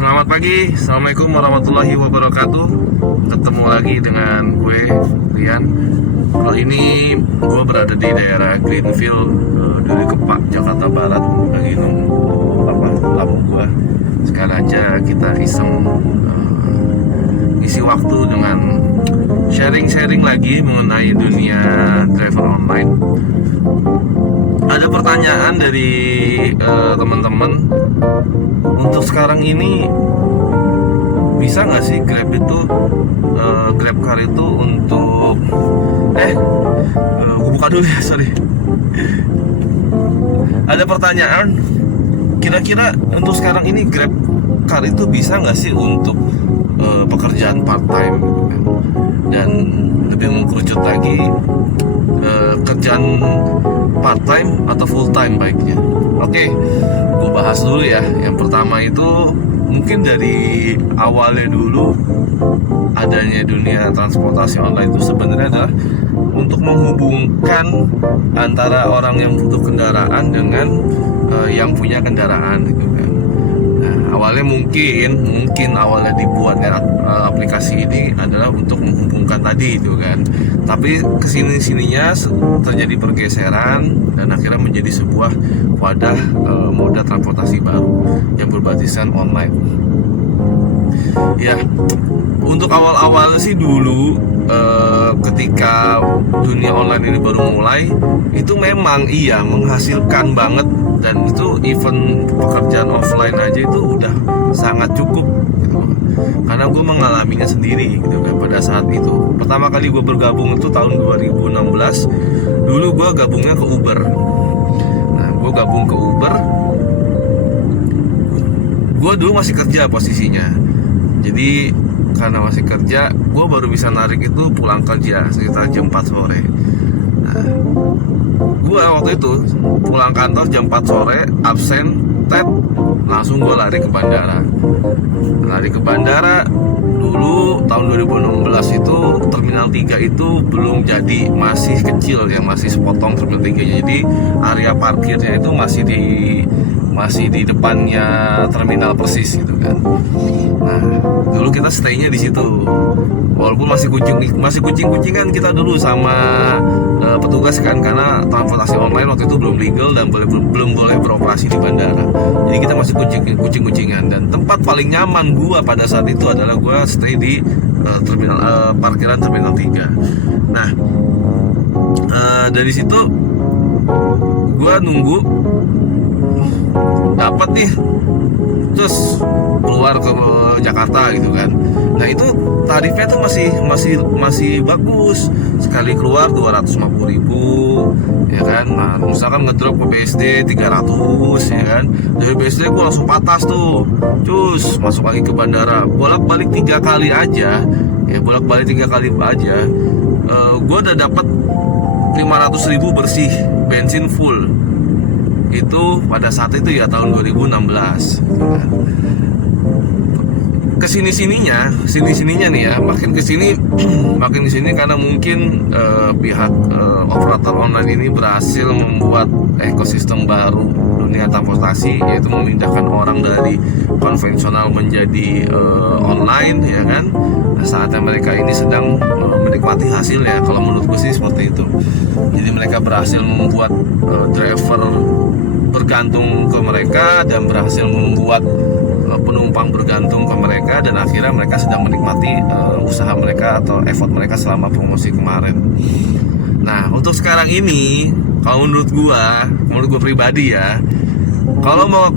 Selamat pagi, Assalamualaikum warahmatullahi wabarakatuh. Ketemu lagi dengan gue, Rian. Kali ini gue berada di daerah Greenfield, dari Kepak, Jakarta Barat. Lagi nunggu tamu gue. Sekali aja kita iseng isi waktu dengan sharing-sharing lagi mengenai dunia driver online. Ada pertanyaan dari teman-teman, untuk sekarang ini bisa nggak sih Grab itu, Grab Car itu untuk gue buka dulu ya, sorry. Ada pertanyaan, kira-kira untuk sekarang ini Grab Car itu bisa nggak sih untuk pekerjaan part time gitu kan? Dan lebih mengkerucut lagi, kerjaan part time atau full time baiknya. Oke, gue bahas dulu ya. Yang pertama itu mungkin dari awalnya dulu adanya dunia transportasi online itu sebenarnya adalah untuk menghubungkan antara orang yang butuh kendaraan dengan yang punya kendaraan gitu kan. Nah, awalnya mungkin awalnya dibuatnya aplikasi ini adalah untuk menghubungkan tadi itu kan. Tapi kesini-sininya terjadi pergeseran dan akhirnya menjadi sebuah wadah moda transportasi baru yang berbasiskan online. Ya, untuk awal-awal sih dulu ketika dunia online ini baru mulai, itu memang iya menghasilkan banget, dan itu event pekerjaan offline aja itu udah sangat cukup gitu. Karena gue mengalaminya sendiri gitu kan pada saat itu. Pertama kali gue bergabung itu tahun 2016. Dulu gue gabungnya ke Uber. Nah, gue gabung ke Uber. Gue dulu masih kerja posisinya. Jadi karena masih kerja, gue baru bisa narik itu pulang kerja sekitar jam 4 sore. Nah, gue waktu itu pulang kantor jam 4 sore, absen, langsung gue lari ke bandara. Dulu tahun 2016 itu Terminal 3 itu belum jadi, masih kecil ya, masih sepotong Terminal 3 nya. Jadi area parkirnya itu masih di depannya terminal persis gitu kan. Nah, dulu kita stay-nya di situ. Walaupun masih kucing-kucingan kita dulu sama petugas kan, karena transportasi online waktu itu belum legal dan belum boleh beroperasi di bandara. Jadi kita masih kucing-kucingan, dan tempat paling nyaman gua pada saat itu adalah gua stay di parkiran Terminal 3. Nah, dari situ gua nunggu dapat nih, terus keluar ke Jakarta gitu kan. Nah, itu tarifnya tuh masih bagus. Sekali keluar 250.000 ya kan. Nah, misalkan ngedrop ke BSD 300 ya kan. Dari BSD gue langsung patas tuh, terus masuk lagi ke bandara, bolak-balik 3 kali aja. Gue udah dapat 500.000 bersih bensin full. Itu pada saat itu ya, tahun 2016 gitu kan. Kesini-sininya nih ya, makin kesini karena mungkin pihak operator online ini berhasil membuat ekosistem baru dunia transportasi, yaitu memindahkan orang dari konvensional menjadi online ya kan. Nah, saatnya mereka ini sedang menikmati hasilnya, kalau menurut gue sih seperti itu. Jadi mereka berhasil membuat driver bergantung ke mereka dan berhasil membuat penumpang bergantung ke mereka, dan akhirnya mereka sedang menikmati usaha mereka atau effort mereka selama promosi kemarin. Nah, untuk sekarang ini, kalau menurut gue pribadi ya, kalau mau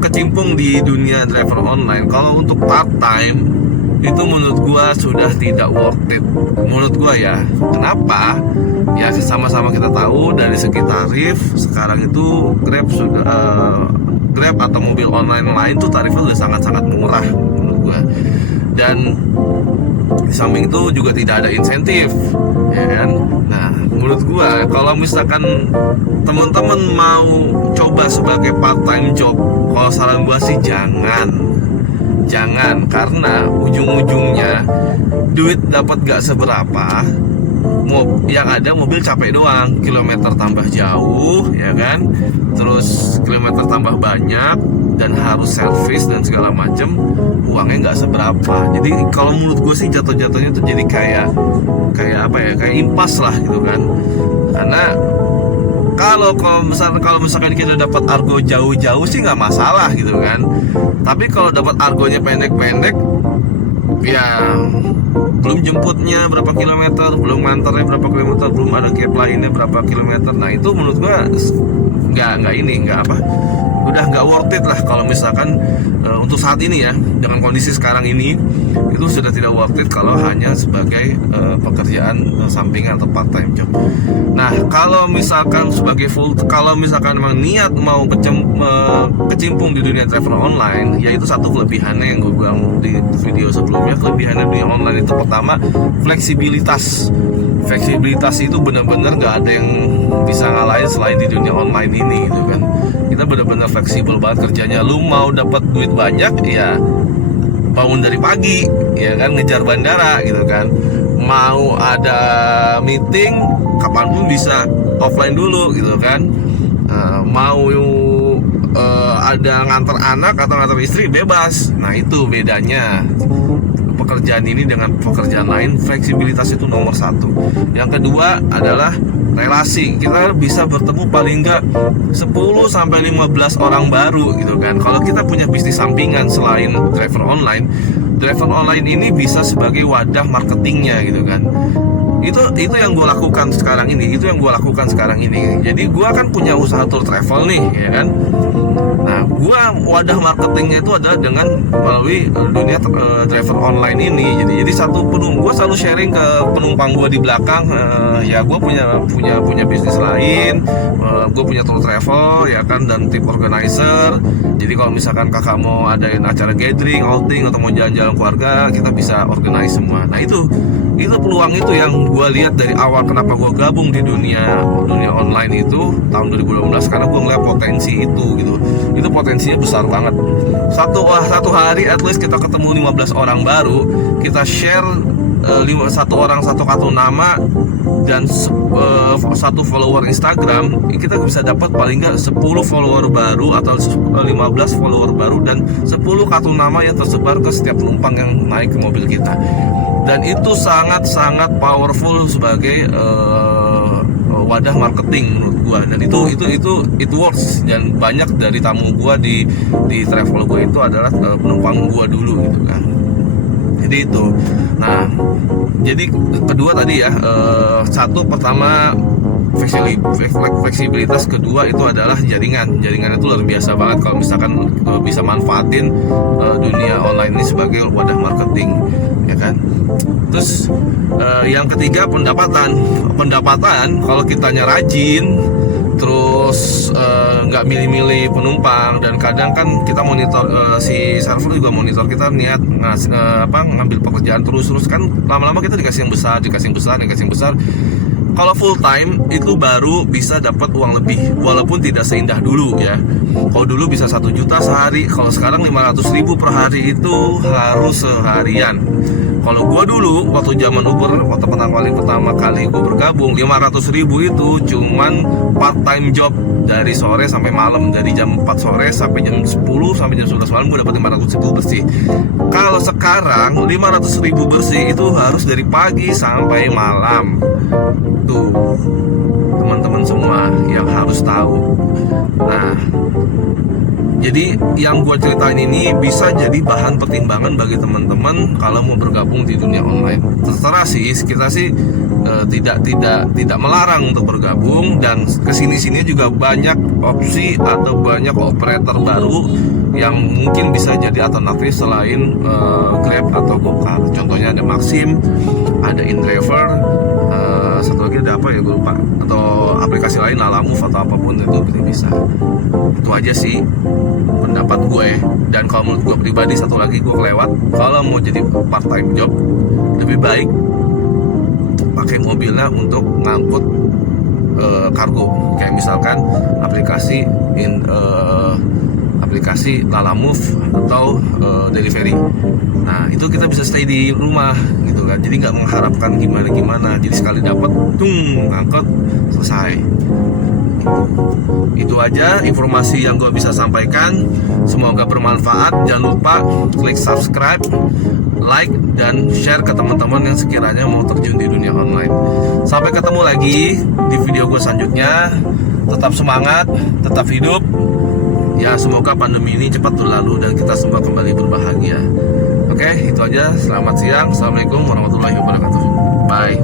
kecimpung di dunia driver online, kalau untuk part time itu menurut gua sudah tidak worth it. Menurut gua ya. Kenapa? Ya, sama-sama kita tahu dari segi tarif sekarang itu Grab atau mobil online lain tuh tarifnya udah sangat-sangat murah menurut gua. Dan di samping itu juga tidak ada insentif, ya kan? Nah, menurut gua kalau misalkan teman-teman mau coba sebagai part time job, kalau saran gua sih jangan, karena ujung-ujungnya duit dapat gak seberapa, yang ada mobil capek doang, kilometer tambah jauh ya kan, terus kilometer tambah banyak dan harus servis dan segala macem, uangnya nggak seberapa. Jadi kalau menurut gue sih jatuh-jatuhnya tuh jadi kayak apa ya, kayak impas lah gitu kan. Karena kalau misalkan kita dapat argo jauh-jauh sih nggak masalah gitu kan. Tapi kalau dapat argonya pendek-pendek, ya belum jemputnya berapa kilometer, belum nganternya berapa kilometer, belum ada gap lainnya berapa kilometer. Nah itu menurut gua udah nggak worth it lah kalau misalkan untuk saat ini ya, dengan kondisi sekarang ini itu sudah tidak worth it kalau hanya sebagai pekerjaan sampingan atau part time job. Nah kalau misalkan kalau misalkan memang niat mau kecimpung di dunia travel online, yaitu satu kelebihannya yang gue bilang di video sebelumnya, kelebihannya dunia online itu pertama fleksibilitas itu benar-benar nggak ada yang bisa ngalahin selain di dunia online ini gitu kan. Kita benar-benar fleksibel banget kerjanya. Lu mau dapat duit banyak ya bangun dari pagi ya kan, ngejar bandara gitu kan. Mau ada meeting kapanpun bisa, offline dulu gitu kan. Mau ada nganter anak atau nganter istri bebas. Nah itu bedanya pekerjaan ini dengan pekerjaan lain. Fleksibilitas itu nomor satu. Yang kedua adalah relasi. Kita bisa bertemu paling enggak 10-15 orang baru gitu kan. Kalau kita punya bisnis sampingan selain driver online ini bisa sebagai wadah marketingnya gitu kan. Itu yang gue lakukan sekarang ini. Jadi gue kan punya usaha tour travel nih ya kan. Nah gue wadah marketingnya itu adalah dengan melalui dunia driver online ini. Jadi gue selalu sharing ke penumpang gue di belakang, ya gue punya bisnis lain, gue punya tour travel ya kan, dan trip organizer. Jadi kalau misalkan kakak mau adain acara gathering, outing atau mau jalan-jalan keluarga, kita bisa organize semua. Nah itu peluang itu yang gue lihat dari awal kenapa gue gabung di dunia online itu tahun 2018, karena gue ngeliat potensi itu gitu. Itu potensinya besar banget. Satu hari at least kita ketemu 15 orang baru, kita share satu orang satu kartu nama dan satu follower Instagram, kita bisa dapat paling nggak 10 follower baru atau 15 follower baru dan 10 kartu nama yang tersebar ke setiap penumpang yang naik ke mobil kita. Dan itu sangat powerful sebagai wadah marketing menurut gua. Dan itu works. Dan banyak dari tamu gua di travel gua itu adalah penumpang gua dulu gitu kan. Jadi itu. Nah, jadi kedua tadi ya, satu pertama fleksibilitas, kedua itu adalah jaringan itu luar biasa banget kalau misalkan bisa manfaatin dunia online ini sebagai wadah marketing ya kan. Terus yang ketiga pendapatan kalau kitanya rajin, terus nggak milih-milih penumpang, dan kadang kan kita monitor, si server juga monitor kita niat ngambil pekerjaan terus kan, lama-lama kita dikasih yang besar. Kalau full time itu baru bisa dapat uang lebih, walaupun tidak seindah dulu ya. Kalau dulu bisa 1 juta sehari, kalau sekarang 500.000 per hari itu harus seharian. Kalau gua dulu waktu zaman Uber, waktu pertama kali gua bergabung, 500.000 itu cuman part time job dari sore sampai malam, dari jam 4 sore sampai jam 10 sampai jam 11 malam gua dapat 500.000 bersih. Kalau sekarang 500.000 bersih itu harus dari pagi sampai malam. Tuh teman-teman semua yang harus tahu. Nah, jadi yang gue ceritain ini bisa jadi bahan pertimbangan bagi teman-teman kalau mau bergabung di dunia online. Terserah sih, kita sih tidak melarang untuk bergabung, dan kesini-sini juga banyak opsi atau banyak operator baru yang mungkin bisa jadi alternatif selain Grab atau Gokar. Contohnya ada Maxim, ada InDriver, satu lagi ada apa ya gue lupa, atau aplikasi lain Lalamove atau apapun itu bisa. Itu aja sih pendapat gue. Dan kalau menurut gue pribadi, satu lagi gue kelewat, kalau mau jadi part time job lebih baik pakai mobilnya untuk ngangkut kargo, kayak misalkan aplikasi aplikasi Lalamove atau delivery. Nah itu kita bisa stay di rumah gitu kan, jadi nggak mengharapkan gimana, jadi sekali dapat ngangkut selesai. Itu aja informasi yang gue bisa sampaikan, semoga bermanfaat. Jangan lupa klik subscribe, like, dan share ke teman-teman yang sekiranya mau terjun di dunia online. Sampai ketemu lagi di video gue selanjutnya. Tetap semangat, tetap hidup ya, semoga pandemi ini cepat berlalu dan kita semua kembali berbahagia. Oke, itu aja. Selamat siang. Assalamualaikum warahmatullahi wabarakatuh. Bye.